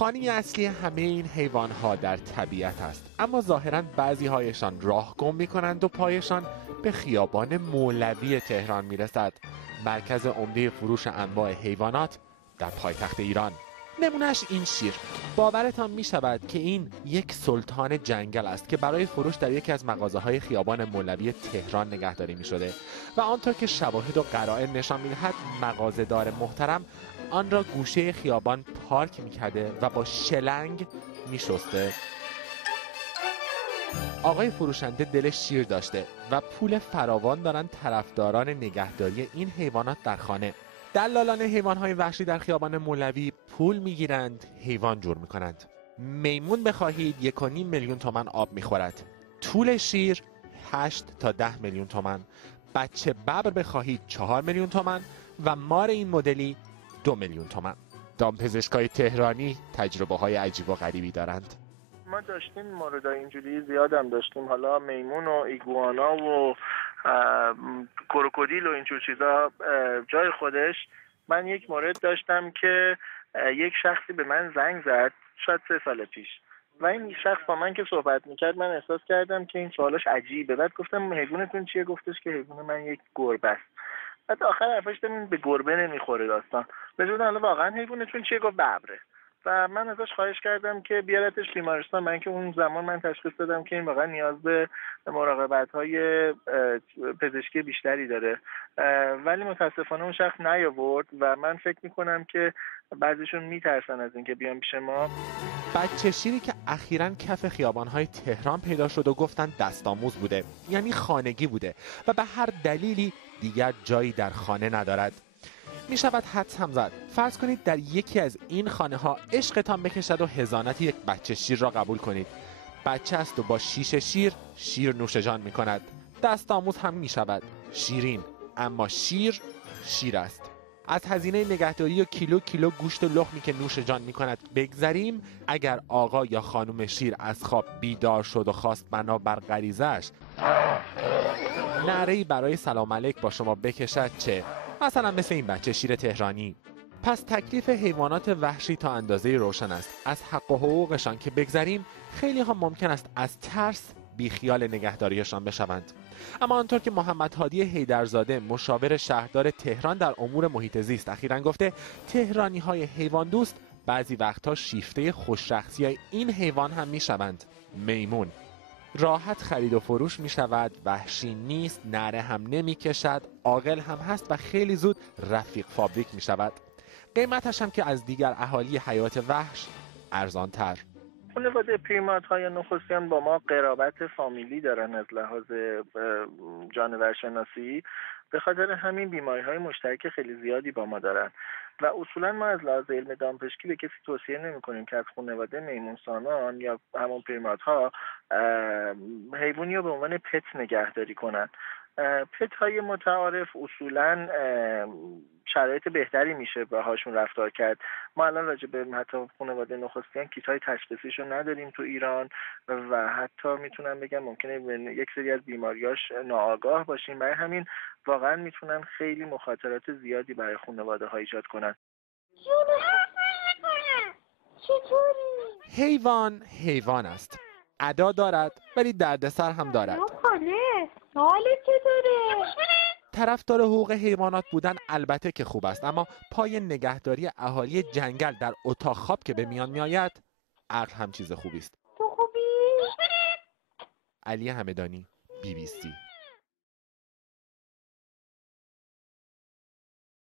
خانه اصلی همه این حیوانها در طبیعت است، اما ظاهراً بعضی‌هایشان راه گم می‌کنند و پایشان به خیابان مولوی تهران می‌رسد، مرکز عمده فروش انواع حیوانات در پایتخت ایران. نمونهش این شیر. باورتان می شود که این یک سلطان جنگل است که برای فروش در یکی از مغازه‌های خیابان مولوی تهران نگهداری می شده و آنطور که شواهد و قرائن نشان می دهد مغازه‌دار محترم آن را گوشه خیابان پارک می کرده و با شلنگ می شسته. آقای فروشنده دل شیر داشته و پول فراوان دارن طرفداران نگهداری این حیوانات در خانه. دلالان حیوانات وحشی در خیابان مولوی پول میگیرند، حیوان جور میکنند. میمون بخواهید 1.5 میلیون تومان آب میخورد. طول شیر 8 تا 10 میلیون تومان. بچه ببر بخواهید 4 میلیون تومان و مار این مدلی 2 میلیون تومان. دامپزشکای تهرانی تجربه های عجیب و غریبی دارند. ما داشتیم موردای اینجوری زیاد هم داشتیم، حالا میمون و ایگوانا و کروکودیل و اینجور چیزا جای خودش. من یک مورد داشتم که یک شخصی به من زنگ زد شاید 3 سال پیش و این شخص با من که صحبت میکرد من احساس کردم که این سوالش عجیبه. بعد گفتم حیوانتون چیه؟ گفتش که حیوان من یک گربه است. بعد آخر حرفش به گربه نمیخوره داستان. بجود حالا واقعا حیوانتون چیه؟ گفت ببره. و من ازش خواهش کردم که بیارتش بیمارستان. من که اون زمان من تشخیص دادم که این واقعا نیاز به مراقبت‌های پزشکی بیشتری داره، ولی متاسفانه اون شخص نیاورد و من فکر میکنم که بعضیشون میترسن از اینکه بیان پیش ما. بچه شیری که اخیراً کف خیابان‌های تهران پیدا شد و گفتن دست‌آموز بوده، یعنی خانگی بوده و به هر دلیلی دیگر جایی در خانه ندارد. می شود حدس هم زد. فرض کنید در یکی از این خانه ها عشقتان بکشد و حضانت یک بچه شیر را قبول کنید. بچه است و با شیش شیر نوش جان می کند. دست آموز هم می شود. شیرین، اما شیر است. از هزینه نگهداری و کیلو گوشت و لقمی که نوش جان می کند بگذریم، اگر آقا یا خانم شیر از خواب بیدار شد و خواست بنابر غریزه‌اش نعره‌ای برای سلام علیک با شما بکشد چه؟ مثلا مثل این بچه شیر تهرانی. پس تکلیف حیوانات وحشی تا اندازه روشن است. از حق و حقوقشان که بگذریم، خیلی ها ممکن است از ترس بیخیال نگهداریشان بشوند. اما آنطور که محمد هادی حیدرزاده مشاور شهردار تهران در امور محیط زیست اخیراً گفته، تهرانی های حیوان دوست بعضی وقتها شیفته خوش‌شخصی این حیوان هم میشوند. میمون راحت خرید و فروش می شود، وحشی نیست، نعره هم نمی کشد، عاقل هم هست و خیلی زود رفیق فابریک می شود. قیمتش هم که از دیگر اهالی حیات وحش ارزان تر. خانواده پریمات‌های نخستیان با ما قرابت فامیلی دارن از لحاظ جانورشناسی، به خاطر همین بیماری‌های مشترک خیلی زیادی با ما دارن و اصولا ما از لحاظ علم دامپزشکی به کسی توصیه نمی‌کنیم که از خانواده میمونسانان یا همون پریمات‌ها حیوانی رو به عنوان پت نگهداری کنن. پت های متعارف اصولا شرایط بهتری میشه باهاشون رفتار کرد. ما الان راجع به حتی خانواده نخستیان کیت های تشخیصیشو نداریم تو ایران و حتی میتونم بگم ممکنه یک سری از بیماریاش ناآگاه باشیم، برای همین واقعا میتونن خیلی مخاطرات زیادی برای خانواده ها ایجاد کنن. چطوری؟ حیوان است. ادا دارد ولی دردسر هم دارد. حالت چطوره؟ طرفدار حقوق حیوانات بودن البته که خوب است، اما پای نگهداری اهالی جنگل در اتاق خواب که به میان میآید، عقل هم چیز خوبی است. تو خوبی؟ علی همدانی، BBC.